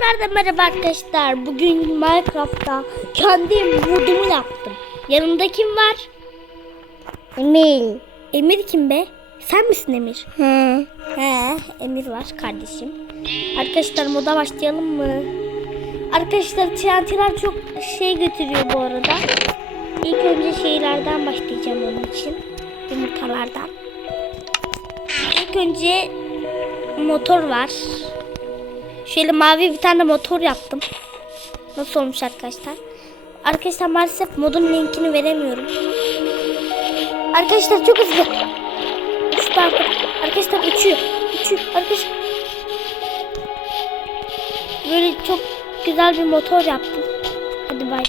Tekrardan merhaba arkadaşlar. Bugün Minecraft'ta kendi modumu yaptım. Yanımda kim var? Emil. Emir kim be? Sen misin Emir? He. He, Emir var kardeşim. Arkadaşlar moda başlayalım mı? Arkadaşlar TNT'ler çok şey götürüyor bu arada. İlk önce şeylerden başlayacağım onun için. Yumurtalardan. İlk önce motor var. Şöyle mavi bir tane motor yaptım. Nasıl olmuş arkadaşlar? Arkadaşlar maalesef modun linkini veremiyorum. Arkadaşlar çok hızlı. Uçtu arkadaşlar. Uçuyor. Uçuyor. Arkadaşlar. Böyle çok güzel bir motor yaptım. Hadi bay.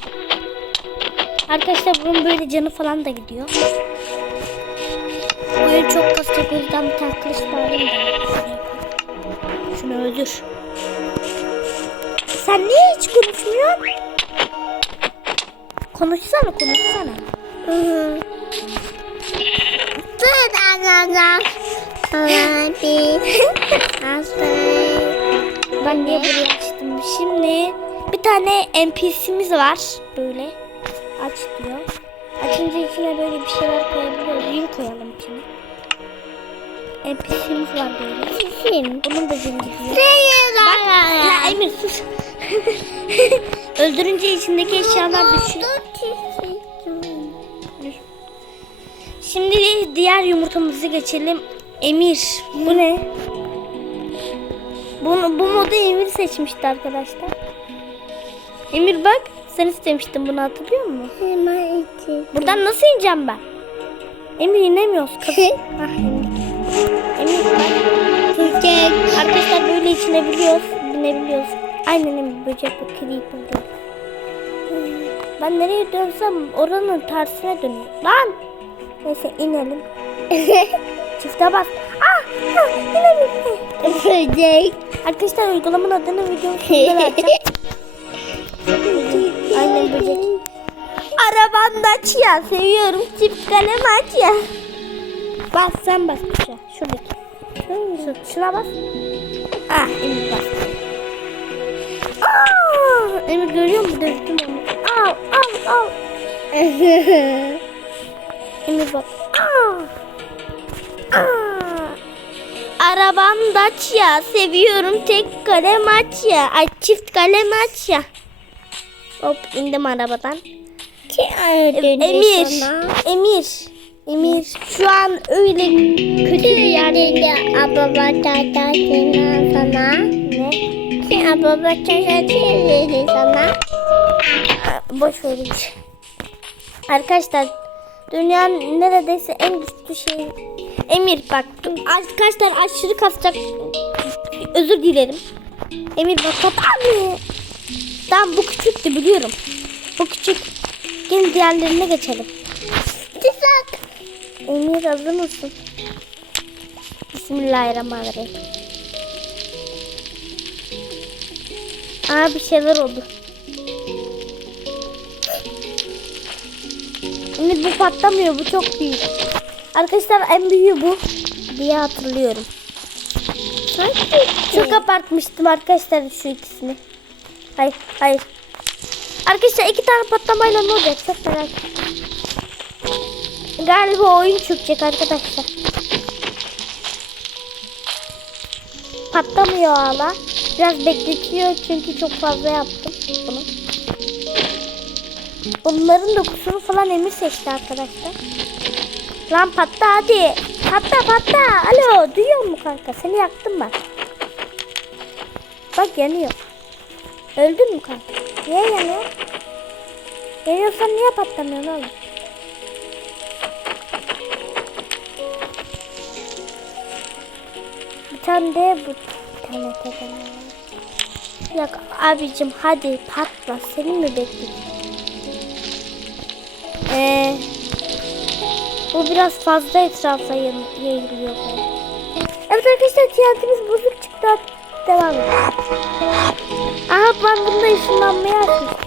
Arkadaşlar bunun böyle canı falan da gidiyor. Böyle çok yüzden bir tane kılıç bağlayayım. Şunu öldür. Sen niye hiç konuşmuyorsun? Konuşsana konuşsana. Dur. Aslı. Ben niye buraya açtım? Şimdi bir tane NPC'miz var. Böyle. Aç diyor. Açınca içine böyle bir şeyler koyabiliyoruz. Yün koyalım içine. NPC'miz var böyle. Kim? Bunun da gidiyor. Değil La Emir sus. Öldürünce içindeki eşyalar düşüyor. Şimdi diğer yumurtamızı geçelim. Emir. Bu ne? Bu, bu modu Emir seçmişti arkadaşlar. Emir bak. Sen istemiştin bunu hatırlıyor musun? Hemen. Buradan nasıl ineceğim ben? Emir inemiyoruz. Kız. ah, Emir. Bak. Arkadaşlar böyle içinebiliyoruz. Binebiliyoruz. Aynen böcek bu creeper diyor. Ben nereye dönsem oranın tersine dönüyor. Lan! Neyse inelim. Çifte bas. Ah! ah inelim. Çiçek. Arkadaşlar uygulamanın adını videonun sonunda vereceğim. Aynen böcek. Arabam da çiğ seviyorum. Çift kalem aç ya. Bas sen bas. Şuradaki. Şu, şuna bas. Ah Emir bas. Aa, Emir görüyor musun? Dövdüm onu. Al al al. Emir bak. Aa. Aa. Arabam Dacia. Seviyorum tek kalem aç ya. Ay çift kalem aç ya. Hop indim arabadan. Emir. sana? Emir. Emir şu an öyle kötü bir yerde. Dedi ababa tata sana. Ne? Ki ababa tata dedi sana. Boş ver hiç. Arkadaşlar dünyanın neredeyse en güçlü şey. Emir bak arkadaşlar aşırı kasacak. Özür dilerim. Emir bak abi. Tamam bu küçüktü biliyorum. Bu küçük. Gelin diğerlerine geçelim. Tuzak. Emir hazır mısın? Bismillahirrahmanirrahim. Aa bir şeyler oldu. Emir bu patlamıyor. Bu çok büyük. Arkadaşlar en büyüğü bu diye hatırlıyorum. Çok abartmıştım arkadaşlar şu ikisini. Hayır, hayır. Arkadaşlar iki tane patlamayla ne olacak? Çok merak. Galiba oyun çökecek arkadaşlar. Patlamıyor hala. Biraz bekletiyor çünkü çok fazla yaptım bunu. Bunların dokusunu falan Emir seçti arkadaşlar. Lan patla hadi. Patla patla. Alo duyuyor musun kanka? Seni yaktım bak. Bak yanıyor. Öldün mü kanka? Niye yanıyor? Yanıyorsan niye patlamıyorsun oğlum? Bir tane de bu tane var. Yok abicim hadi patla seni mi bekleyeyim? Ee, bu biraz fazla etrafa yayıl- yayılıyor. Evet arkadaşlar TNT'miz bozuk çıktı. Devam edelim. Aha ben bunda ışınlanmayı açmıştım.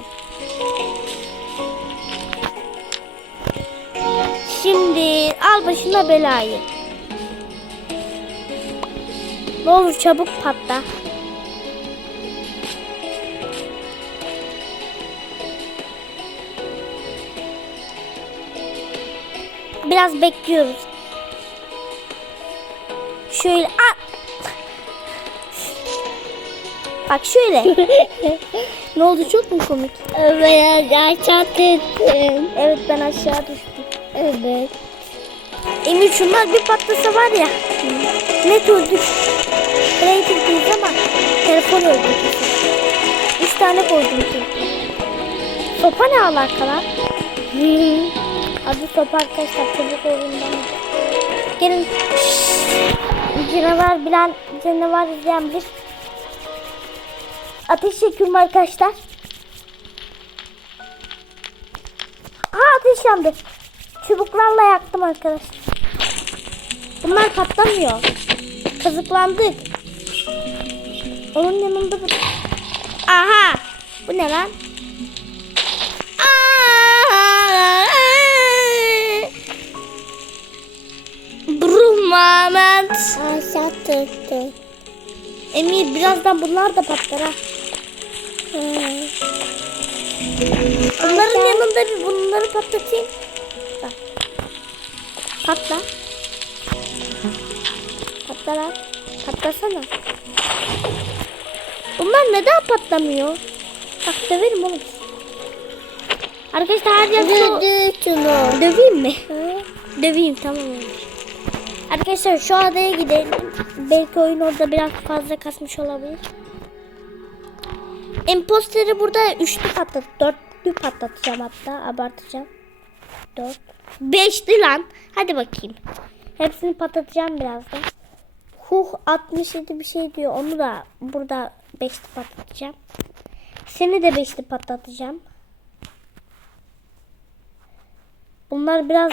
Şimdi al başına belayı. Ne olur çabuk patla. Biraz bekliyoruz. Şöyle Aa! Bak şöyle. ne oldu çok mu komik? Evet aşağı düştüm. Evet ben aşağı düştüm. Evet. Emir şunlar bir patlasa var ya. Net öldür. Creative'deyiz ama telefon öldü. Üç tane koydum çünkü. Sopa ne alaka lan? Adı sopa arkadaşlar çocuk oyundan. Gelin. Canavar bilen, canavar izleyen bilir. Ateş çekiyorum arkadaşlar. Ha ateş yandı. Çubuklarla yaktım arkadaşlar. Bunlar patlamıyor. Kazıklandık. Onun yanında bir... Aha! Bu ne lan? Bruhmanet. Aşağı düştüm. Emir birazdan bunlar da patlar ha. Bunların yanında bir bunları patlatayım. Bak. Patla. Patla lan. Patlasana. Bunlar neden patlamıyor? Bak döverim oğlum. Arkadaşlar her yer. Döveyim mi? Döveyim tamam. Arkadaşlar şu adaya gidelim. Belki oyun orada biraz fazla kasmış olabilir. Imposteri burada üçlü patlat, dörtlü patlatacağım hatta abartacağım. Dört. Beşli lan. Hadi bakayım. Hepsini patlatacağım birazdan. Huh 67 bir şey diyor. Onu da burada beşli patlatacağım. Seni de beşli patlatacağım. Bunlar biraz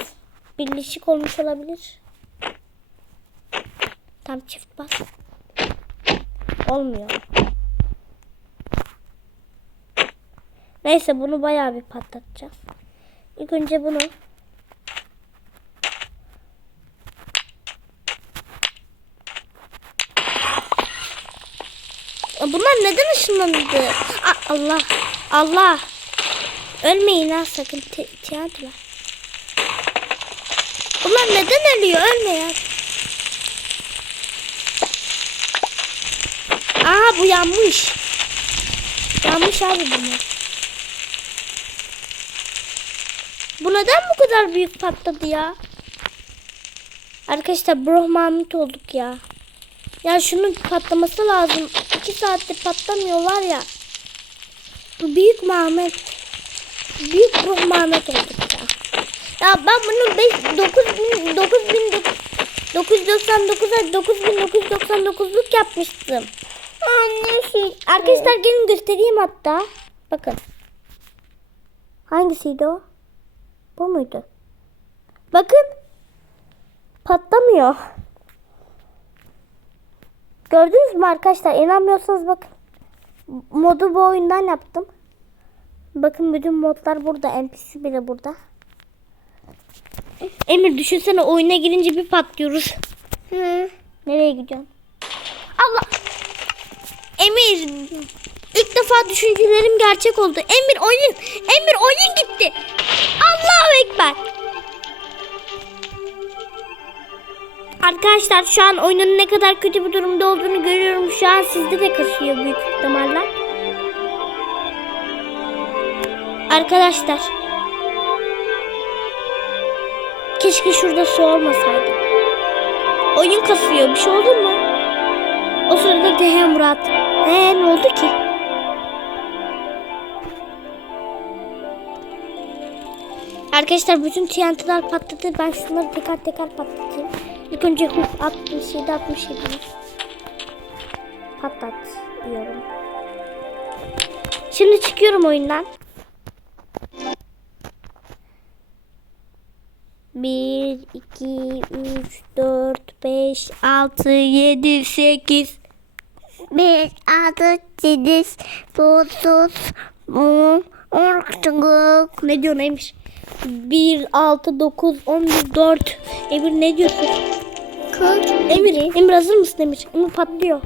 birleşik olmuş olabilir. Tam çift bas. Olmuyor. Neyse bunu bayağı bir patlatacağız. İlk önce bunu Bunlar neden ışınlandı? Aa, Allah. Allah. Ölmeyin ha sakın. Tiyatrolar. Bunlar neden ölüyor? Ölme ya. Aa bu yanmış. Yanmış abi bunlar. Bu neden bu kadar büyük patladı ya? Arkadaşlar brohmanit olduk ya. Ya şunun patlaması lazım. İki saattir patlamıyorlar ya. Bu büyük Mahmet. Büyük brohmanit olduk ya. Ya ben bunu 5 9000 9000 999'a 9999'luk yapmıştım. Annesi. Arkadaşlar gelin göstereyim hatta. Bakın. Hangisiydi o? Bu muydu? Bakın. Patlamıyor. Gördünüz mü arkadaşlar? İnanmıyorsanız bakın. Modu bu oyundan yaptım. Bakın bütün modlar burada. NPC bile burada. Emir düşünsene oyuna girince bir patlıyoruz. Hı. Nereye gidiyorsun? Allah! Emir! İlk defa düşüncelerim gerçek oldu. Emir oyun! Emir oyun gitti! Allahu Ekber! Arkadaşlar şu an oyunun ne kadar kötü bir durumda olduğunu görüyorum. Şu an sizde de kasıyor büyük ihtimalle. Arkadaşlar. Keşke şurada su olmasaydı. Oyun kasıyor. Bir şey olur mu? O sırada Dehe Murat. Ee ne oldu ki? Arkadaşlar bütün TNT'ler patladı. Ben şunları tekrar tekrar patlatayım. İlk önce huf 67 67. Patlat diyorum. Şimdi çıkıyorum oyundan. Bir, iki, üç, dört, beş, altı, yedi, sekiz. Bir, altı, sekiz, dokuz, on, on, dokuz. Ne diyor neymiş? 1, 6, 9, 11, 4. Emir ne diyorsun? Kırk. Emir, Emir hazır mısın Emir? Emir patlıyor.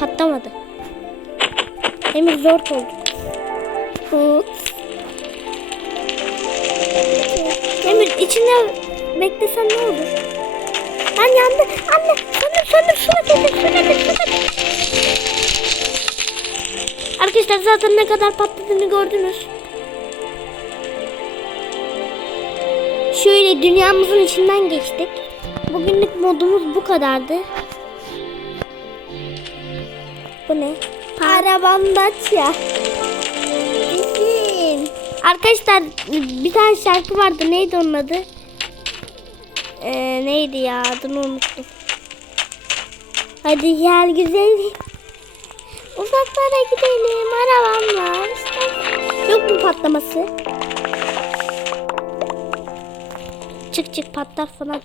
Patlamadı. Emir zor oldu. Kırk. Emir içine beklesen ne olur? Lan yandı. Anne söndür şunu söndür söndür söndür. Arkadaşlar zaten ne kadar patladığını gördünüz. Şöyle dünyamızın içinden geçtik. Bugünlük modumuz bu kadardı. Bu ne? Arabamda ya. Bizim. Arkadaşlar bir tane şarkı vardı. Neydi onun adı? Ee, neydi ya? Adını unuttum. Hadi gel güzelim. Uzaklara gidelim arabamla. İşte. Yok mu patlaması? Çık çık patlar falan.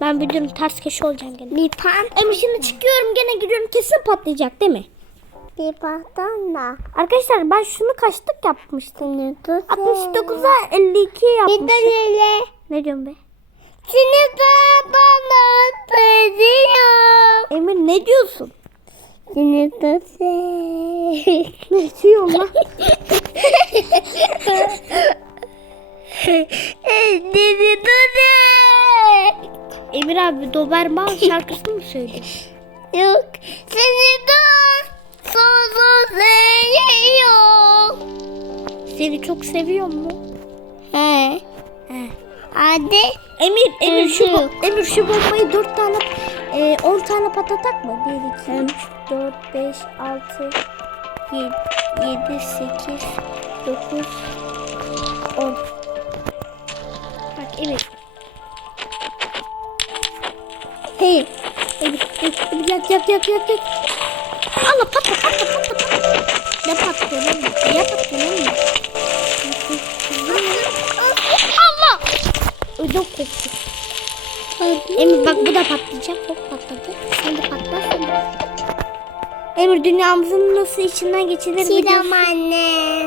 Ben biliyorum ters köşe olacağım gene. Bir pan. Emre şimdi çıkıyorum gene gidiyorum kesin patlayacak değil mi? Bir pahtan da. Arkadaşlar ben şunu kaçlık yapmıştım. Seni tut. 69'a 52 Bir yapmışım. de. Ne diyorsun be? Seni. Emir ne diyorsun? Seni. Ne diyorsun lan? Seni. Emir abi Doberman şarkısını mı söylüyor? Yok. Seni tut. Sonsuz seviyorum. Seni çok seviyor mu? He. He. Hadi. Emir, Emir şu, bo- Emir şu bombayı 4 tane, e, 10 tane patlatak mı? 1, 2, 3, 4, 5, 6, 7, 8, 9, 10. Bak Emir. Hey. Emir, Emir yak yak yak yak yak. Allah patla patla patla patla. Ne patlıyor lan? Ne patlıyor lan? Allah! Ödüm koptu. Emir bak bu da patlayacak. Hop patladı. Sen de patla sen de patla. Emir dünyamızın nasıl içinden geçilir Çiğdem anne.